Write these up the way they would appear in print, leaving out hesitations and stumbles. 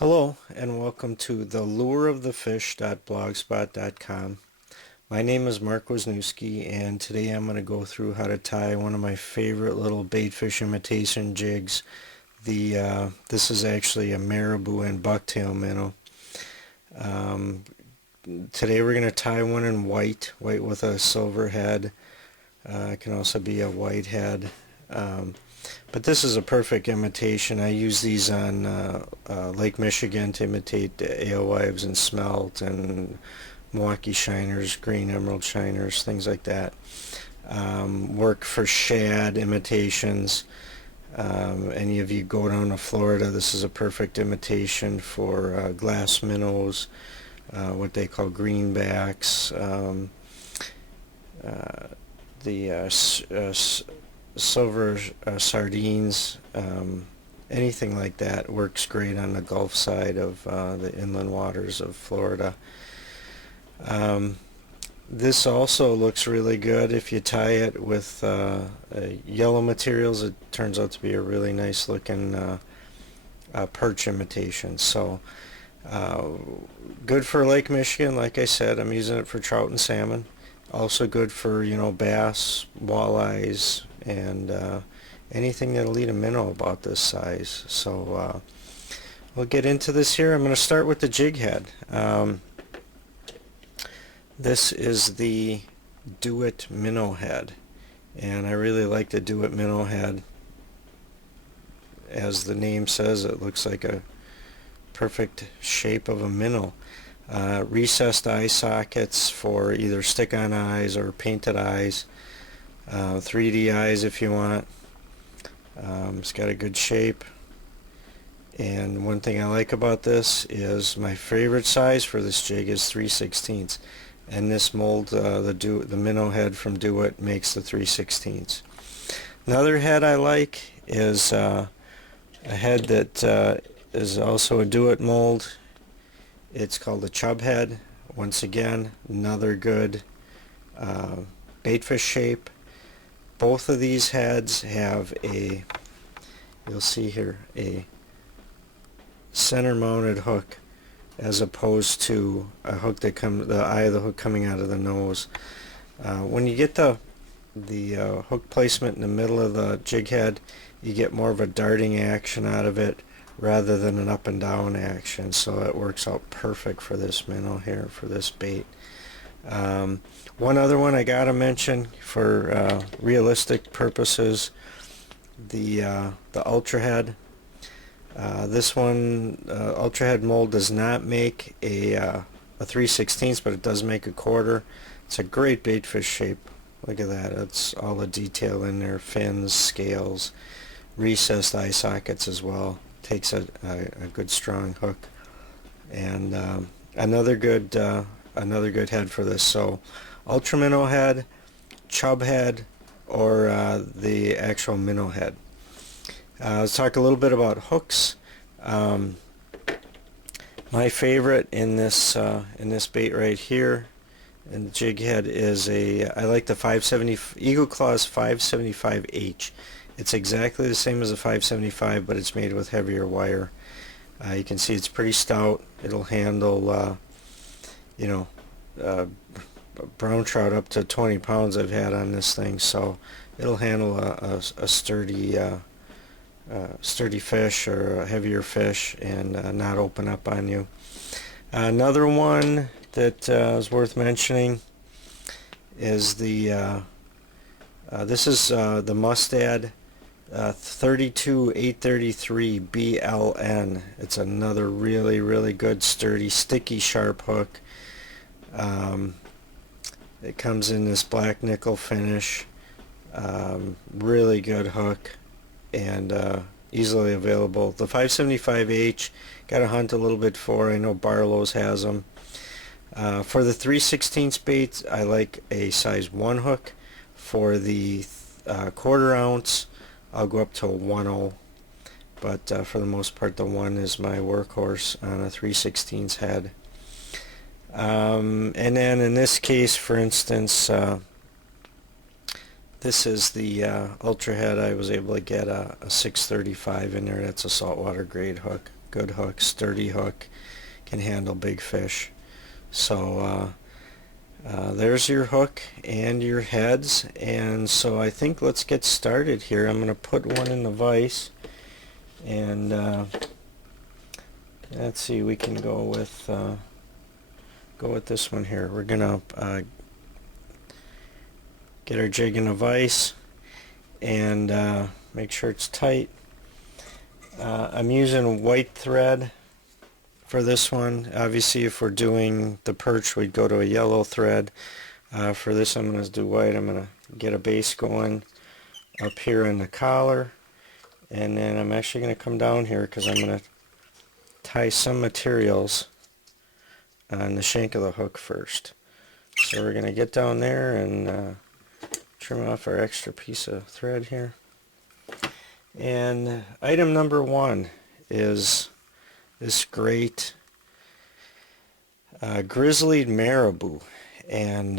Hello and welcome to the lureofthefish.blogspot.com. My name is Mark Wisniewski and today I'm going to go through how to tie one of my favorite little baitfish imitation jigs. This is actually a marabou and bucktail minnow. Um, Today we're going to tie one in white with a silver head. It can also be a white head. But this is a perfect imitation. I use these on Lake Michigan to imitate alewives and smelt and Milwaukee shiners, green emerald shiners, things like that. Work for shad imitations. Any of you go down to Florida, this is a perfect imitation for glass minnows, what they call greenbacks. The silver sardines, anything like that works great on the Gulf side of the inland waters of Florida. This also looks really good if you tie it with yellow materials. It turns out to be a really nice looking perch imitation. So good for Lake Michigan. Like I said, I'm using it for trout and salmon. Also good for, bass, walleyes, and anything that'll eat a minnow about this size. So we'll get into this here. I'm going to start with the jig head. This is the Do It minnow head, and I really like the Do It minnow head. As the name says, it looks like a perfect shape of a minnow. Recessed eye sockets for either stick-on eyes or painted eyes. 3D eyes if you want. It's got a good shape. And one thing I like about this is my favorite size for this jig is 3/16. And this mold, the minnow head from Do It makes the 3/16. Another head I like is a head that is also a Do It mold. It's called the chub head. Once again, another good baitfish shape. Both of these heads have you'll see here, a center mounted hook as opposed to a hook that the eye of the hook coming out of the nose. When you get the hook placement in the middle of the jig head, you get more of a darting action out of it rather than an up and down action, so it works out perfect for this minnow here, for this bait. One other one I gotta mention for realistic purposes, the Ultra Head. This one, Ultra Head mold does not make a 3/16, but it does make a quarter. It's a great baitfish shape. Look at that, it's all the detail in there, fins, scales, recessed eye sockets as well. Takes a good strong hook, and another good head for this. So Ultra Minnow head, chub head, or the actual minnow head. Let's talk a little bit about hooks. My favorite in this bait right here, in the jig head, is I like the 570 Eagle Claws 575H. It's exactly the same as a 575, but it's made with heavier wire. You can see it's pretty stout. It'll handle, brown trout up to 20 pounds I've had on this thing, so it'll handle a sturdy fish or a heavier fish and not open up on you. Another one that is worth mentioning is this is the Mustad 32833 BLN. It's another really good sturdy sticky sharp hook. It comes in this black nickel finish. Really good hook and easily available. The 575H gotta hunt a little bit for. I know Barlow's has them. For the 3/16 baits, I like a size 1 hook. For the quarter ounce, I'll go up to a 1/0, but for the most part the 1 is my workhorse on a 3/16 head. And then in this case, for instance, this is the Ultra Head. I was able to get a 635 in there. That's a saltwater grade hook. good hook, sturdy hook, can handle big fish. So there's your hook and your heads, and so I think let's get started here. I'm going to put one in the vise, and let's see, we can go with this one here. We're going to get our jig in a vise and make sure it's tight. I'm using white thread for this one. Obviously, if we're doing the perch, we'd go to a yellow thread. For this, I'm going to do white. I'm going to get a base going up here in the collar, and then I'm actually going to come down here because I'm going to tie some materials on the shank of the hook first. So we're going to get down there and trim off our extra piece of thread here. And item number one is this great grizzly marabou, and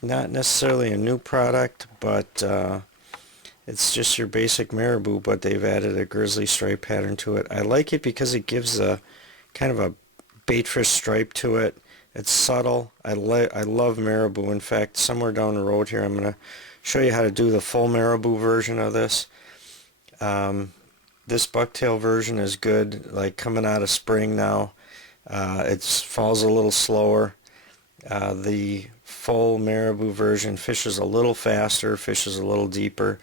not necessarily a new product, but it's just your basic marabou, but they've added a grizzly stripe pattern to it. I like it because it gives a kind of a baitfish stripe to it. It's subtle. I love marabou. In fact, somewhere down the road here, I'm going to show you how to do the full marabou version of this. This bucktail version is good, like coming out of spring now. It falls a little slower. The full marabou version fishes a little faster, fishes a little deeper.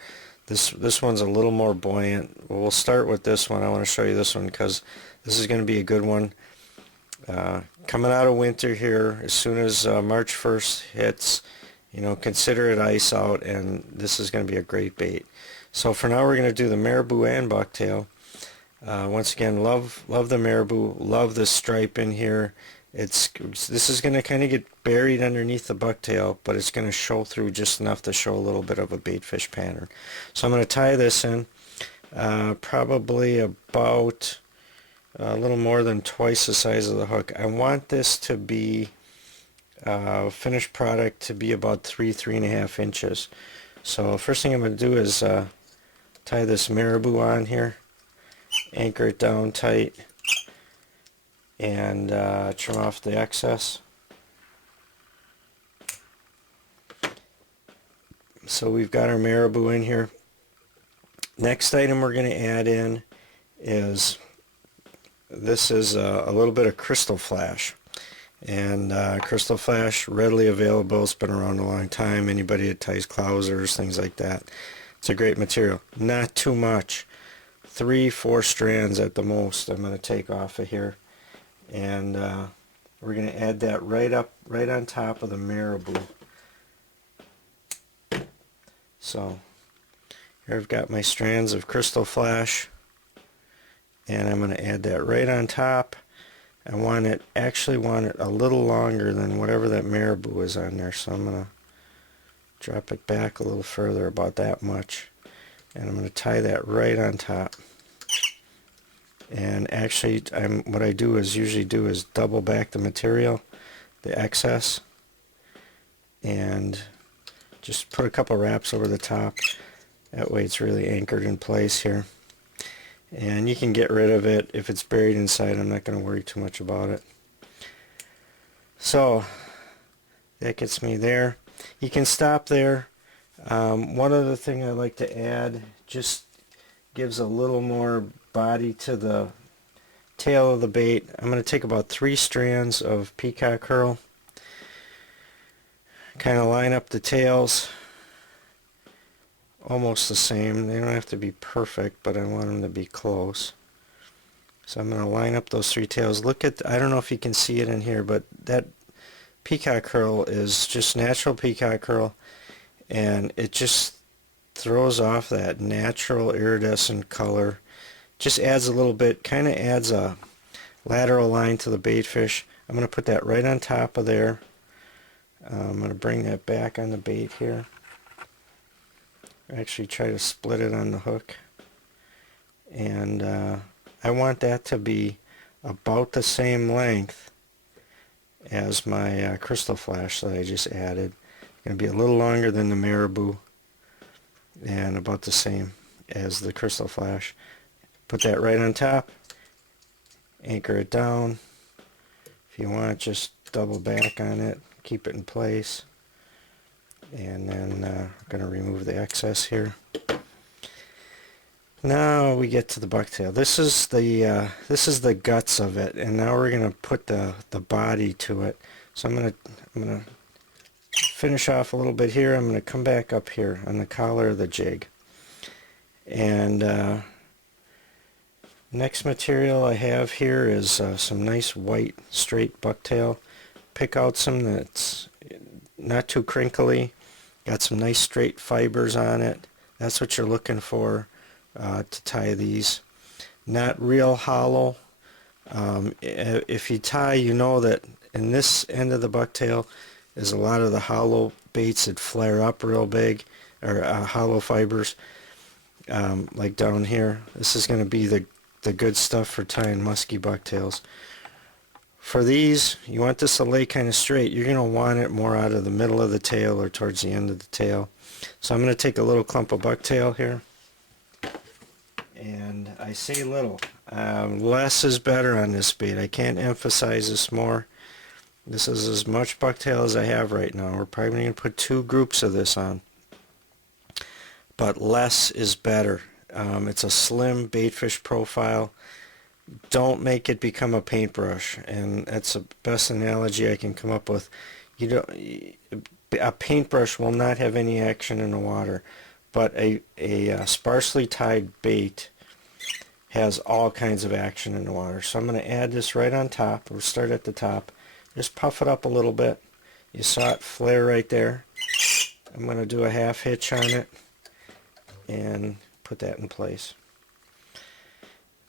This one's a little more buoyant. We'll start with this one. I want to show you this one because this is going to be a good one. Coming out of winter here, as soon as March 1st hits, you know, consider it ice out, and this is going to be a great bait. So for now, we're going to do the marabou and bucktail. Once again, love the marabou, love the stripe in here. This is going to kind of get buried underneath the bucktail, but it's going to show through just enough to show a little bit of a baitfish pattern. So I'm going to tie this in, probably about a little more than twice the size of the hook. I want this to be finished product to be about 3.5 inches. So first thing I'm going to do is tie this marabou on here, anchor it down tight, and trim off the excess. So we've got our marabou in here. Next item we're going to add in is this is a little bit of crystal flash, and crystal flash readily available. It's been around a long time. Anybody that ties clousers, things like that, it's a great material. Not too much, 3-4 strands at the most. I'm going to take off of here, and we're going to add that right on top of the marabou. So here I've got my strands of crystal flash, and I'm going to add that right on top. I actually want it a little longer than whatever that marabou is on there, so I'm going to drop it back a little further, about that much, and I'm going to tie that right on top. And actually, what I usually do is double back the material, the excess, and just put a couple wraps over the top. That way it's really anchored in place here. And you can get rid of it if it's buried inside. I'm not going to worry too much about it. So that gets me there. You can stop there. One other thing I like to add, just gives a little more body to the tail of the bait. I'm going to take about 3 strands of peacock curl, kind of line up the tails almost the same. They don't have to be perfect, but I want them to be close. So I'm going to line up those 3 tails. Look at, I don't know if you can see it in here, but that peacock curl is just natural peacock curl, and it just throws off that natural iridescent color. Just adds a little bit, kind of adds a lateral line to the baitfish. I'm going to put that right on top of there. I'm going to bring that back on the bait here. Actually try to split it on the hook, and I want that to be about the same length as my crystal flash that I just added. It's going to be a little longer than the marabou and about the same as the crystal flash. Put that right on top, anchor it down. If you want, just double back on it, keep it in place, and then I'm going to remove the excess here. Now we get to the bucktail. This is the guts of it, and now we're going to put the body to it. So I'm going to finish off a little bit here. I'm going to come back up here on the collar of the jig, and next material I have here is some nice white straight bucktail. Pick out some that's not too crinkly, got some nice straight fibers on it. That's what you're looking for to tie these. Not real hollow. If you tie, you know that in this end of the bucktail is a lot of the hollow baits that flare up real big, or hollow fibers, like down here. This is going to be the good stuff for tying musky bucktails. For these, you want this to lay kind of straight. You're going to want it more out of the middle of the tail or towards the end of the tail. So I'm going to take a little clump of bucktail here, and I say little. Less is better on this bait. I can't emphasize this more. This is as much bucktail as I have right now. We're probably going to put 2 groups of this on, but less is better. It's a slim baitfish profile. Don't make it become a paintbrush, and that's the best analogy I can come up with. A paintbrush will not have any action in the water, but a sparsely tied bait has all kinds of action in the water. So I'm going to add this right on top. We'll start at the top. Just puff it up a little bit. You saw it flare right there. I'm going to do a half hitch on it and put that in place.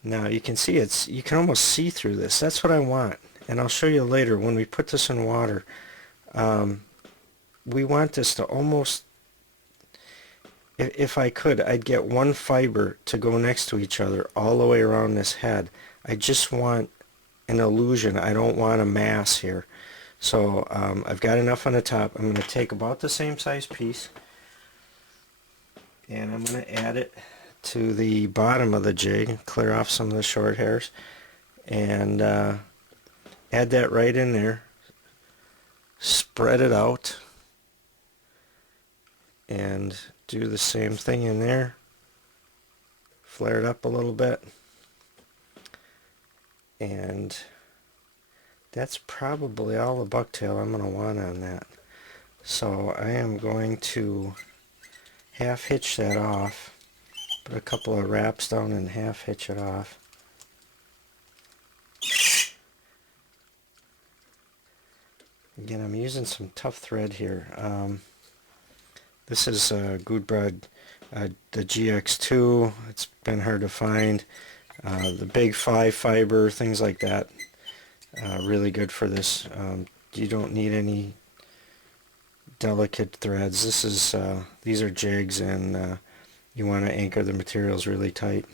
Now you can see you can almost see through this. That's what I want, and I'll show you later when we put this in water. We want this to almost, if I could, I'd get one fiber to go next to each other all the way around this head. I just want an illusion. I don't want a mass here. So I've got enough on the top. I'm going to take about the same size piece, and I'm going to add it to the bottom of the jig, clear off some of the short hairs, and add that right in there. Spread it out and do the same thing in there. Flare it up a little bit, and that's probably all the bucktail I'm going to want on that. So I am going to half hitch that off. Put a couple of wraps down and half hitch it off. Again, I'm using some tough thread here. This is Goodbrod, the GX2. It's been hard to find. The big 5 fiber, things like that. Really good for this. You don't need any delicate threads. These are jigs, and you want to anchor the materials really tight.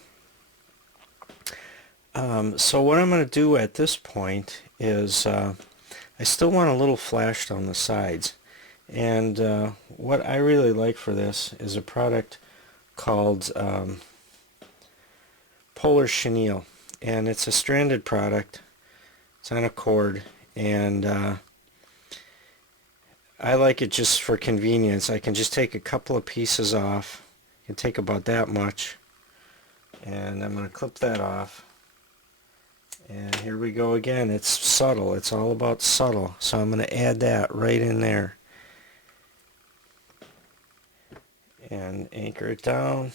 So what I'm going to do at this point is I still want a little flash down the sides, and what I really like for this is a product called Polar Chenille, and it's a stranded product. It's on a cord, and I like it just for convenience. I can just take a couple of pieces off. You can take about that much, and I'm going to clip that off. And here we go again. It's subtle. It's all about subtle. So I'm going to add that right in there and anchor it down.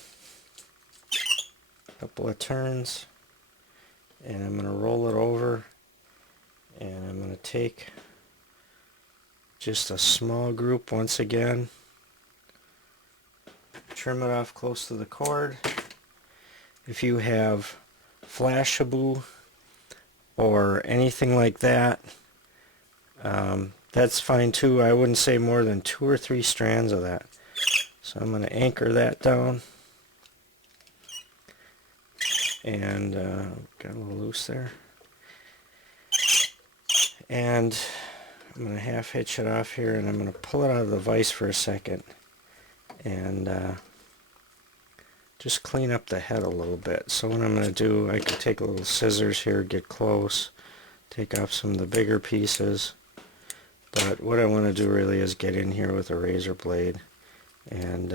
A couple of turns, and I'm going to roll it over, and I'm going to take just a small group once again. Trim it off close to the cord. If you have Flashabou or anything like that, that's fine too. I wouldn't say more than 2 or 3 strands of that. So I'm going to anchor that down, and got a little loose there, and I'm going to half hitch it off here, and I'm going to pull it out of the vise for a second, and just clean up the head a little bit. So what I'm going to do, I can take a little scissors here, get close, take off some of the bigger pieces. But what I want to do really is get in here with a razor blade and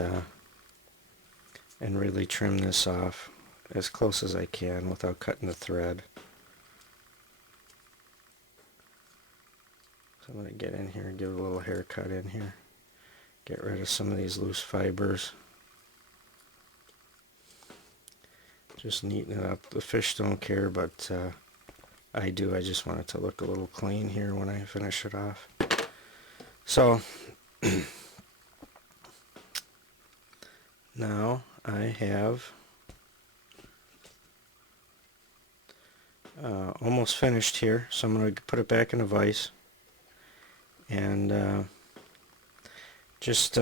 really trim this off as close as I can without cutting the thread. So I'm going to get in here and give a little haircut in here. Get rid of some of these loose fibers. Just neaten it up. The fish don't care, but I do. I just want it to look a little clean here when I finish it off. So now I have almost finished here, so I'm going to put it back in a vise and just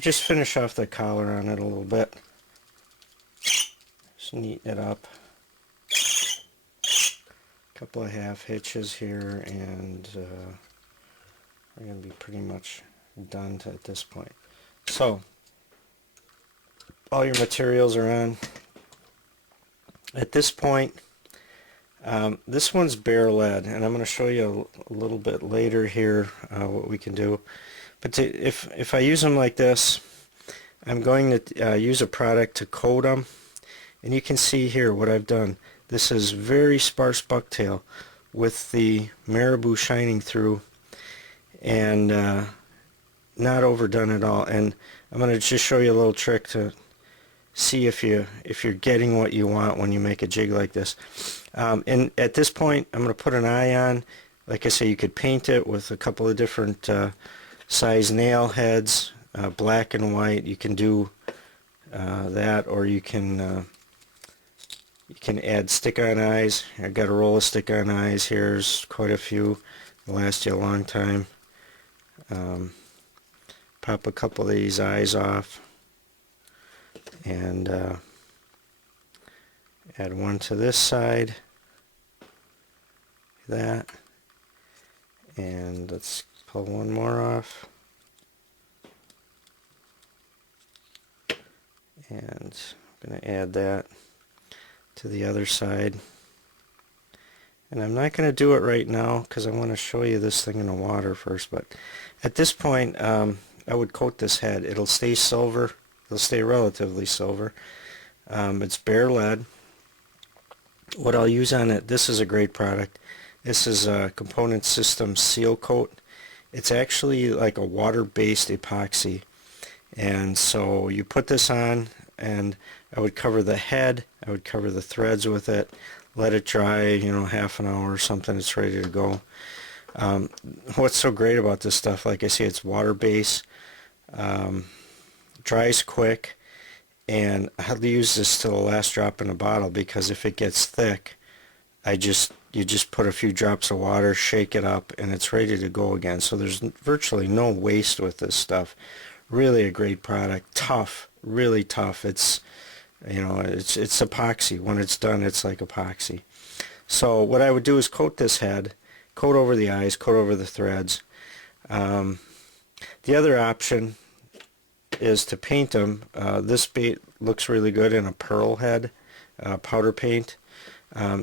just finish off the collar on it a little bit. Just neaten it up. A couple of half hitches here, and we're going to be pretty much done at this point. So all your materials are on. At this point, this one's bare lead, and I'm going to show you a little bit later here what we can do. But if I use them like this, I'm going to use a product to coat them, and you can see here what I've done. This is very sparse bucktail with the marabou shining through, and not overdone at all. And I'm going to just show you a little trick to see if you're getting what you want when you make a jig like this. And at this point, I'm going to put an eye on. Like I say, you could paint it with a couple of different size nail heads, black and white. You can do that, or you can add stick-on eyes. I've got a roll of stick-on eyes here. There's quite a few. They'll last you a long time. Pop a couple of these eyes off and add one to this side. That. And let's pull one more off. And I'm going to add that to the other side. And I'm not going to do it right now because I want to show you this thing in the water first, but at this point I would coat this head. It'll stay silver. It'll stay relatively silver. It's bare lead. What I'll use on it, this is a great product. This is a Component System Seal Coat. It's actually like a water-based epoxy. And so you put this on, and I would cover the head, I would cover the threads with it, let it dry, half an hour or something, it's ready to go. What's so great about this stuff, like I say, it's water-based, dries quick, and I'll use this to the last drop in the bottle, because if it gets thick, you just put a few drops of water, shake it up, and it's ready to go again. So there's virtually no waste with this stuff. Really a great product. Tough, really tough. It's it's epoxy. When it's done, it's like epoxy. So what I would do is coat this head, coat over the eyes, coat over the threads. The other option is to paint them. This bait looks really good in a pearl head powder paint.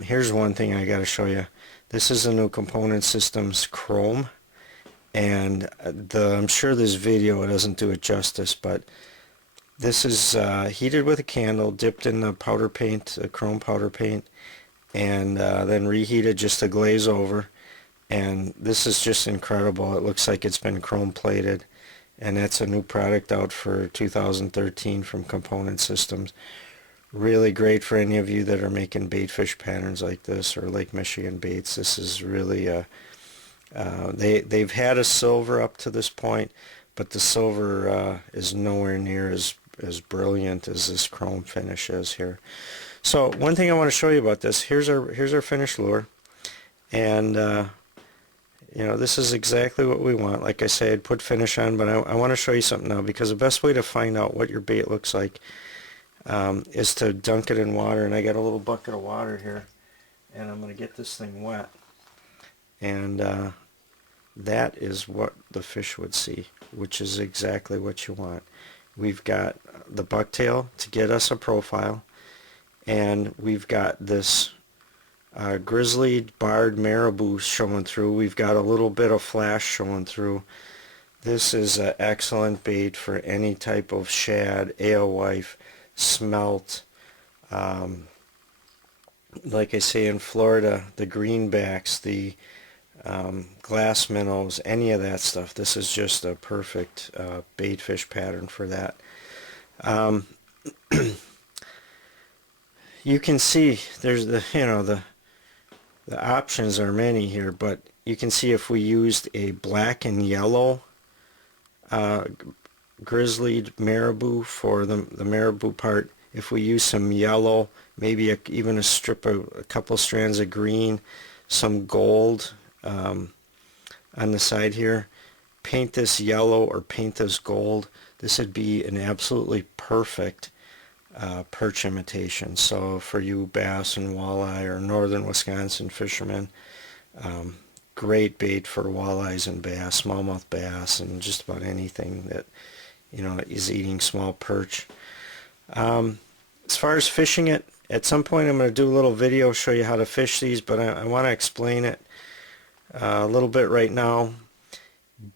Here's one thing I got to show you. This is a new Component Systems Chrome, and I'm sure this video doesn't do it justice, but this is heated with a candle, dipped in the powder paint, chrome powder paint, and then reheated just to glaze over. And this is just incredible. It looks like it's been chrome plated, and that's a new product out for 2013 from Component Systems. Really great for any of you that are making baitfish patterns like this, or Lake Michigan baits. This is really they've had a silver up to this point, but the silver is nowhere near as brilliant as this chrome finish is here. So one thing I want to show you about this, here's our finished lure, and this is exactly what we want. Like I said, put finish on, but I want to show you something now, because the best way to find out what your bait looks like is to dunk it in water. And I got a little bucket of water here, and I'm going to get this thing wet, and that is what the fish would see, which is exactly what you want. We've got the bucktail to get us a profile, and we've got this grizzly barred marabou showing through. We've got a little bit of flash showing through. This is an excellent bait for any type of shad, alewife, smelt. Like I say, in Florida, the greenbacks, the glass minnows, any of that stuff. This is just a perfect bait fish pattern for that. You can see there's the options are many here, but you can see if we used a black and yellow grizzly marabou for the marabou part, if we use some yellow, maybe even a couple strands of green, some gold on the side here, paint this yellow or paint this gold, this would be an absolutely perfect perch imitation. So for you bass and walleye or northern Wisconsin fishermen, great bait for walleyes and bass, smallmouth bass, and just about anything that is eating small perch. As far as fishing it, at some point I'm going to do a little video show you how to fish these, but I want to explain it a little bit right now.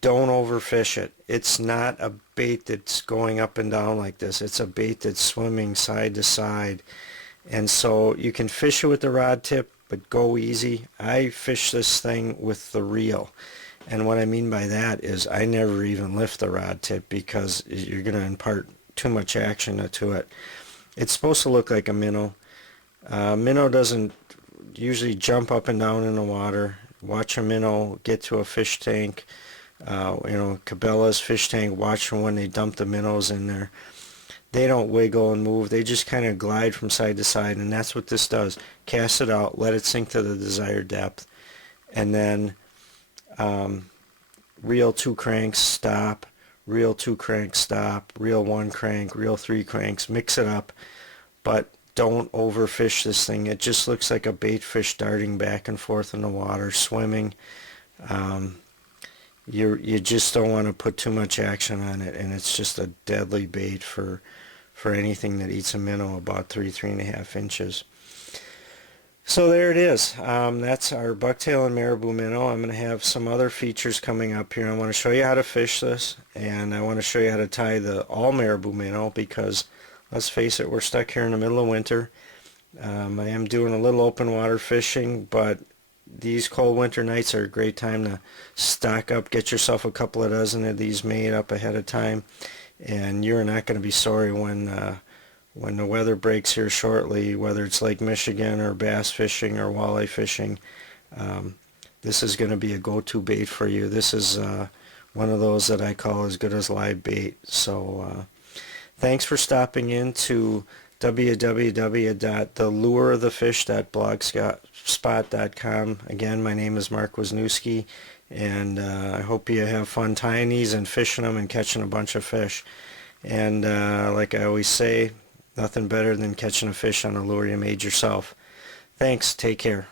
Don't overfish it. It's not a bait that's going up and down like this. It's a bait that's swimming side to side. And so you can fish it with the rod tip, but go easy. I fish this thing with the reel. And what I mean by that is I never even lift the rod tip because you're going to impart too much action to it. It's supposed to look like a minnow. Minnow doesn't usually jump up and down in the water. Watch a minnow get to a fish tank. Cabela's fish tank, watch them when they dump the minnows in there. They don't wiggle and move. They just kind of glide from side to side, and that's what this does. Cast it out, let it sink to the desired depth, and then reel 2 cranks, stop, reel 2 cranks, stop, reel 1 crank, reel 3 cranks, mix it up, but don't overfish this thing. It just looks like a bait fish darting back and forth in the water, swimming. You just don't want to put too much action on it, and it's just a deadly bait for anything that eats a minnow about 3.5 inches. So there it is. That's our bucktail and marabou minnow. I'm going to have some other features coming up here. I want to show you how to fish this, and I want to show you how to tie the all marabou minnow, because let's face it, we're stuck here in the middle of winter. I am doing a little open water fishing, but these cold winter nights are a great time to stock up, get yourself a couple of dozen of these made up ahead of time, and you're not going to be sorry when the weather breaks here shortly, whether it's Lake Michigan or bass fishing or walleye fishing. This is going to be a go-to bait for you. This is one of those that I call as good as live bait. So thanks for stopping in to www.thelureofthefish.blogspot.com. Again, my name is Mark Wisniewski, and I hope you have fun tying these and fishing them and catching a bunch of fish. And like I always say, nothing better than catching a fish on a lure you made yourself. Thanks. Take care.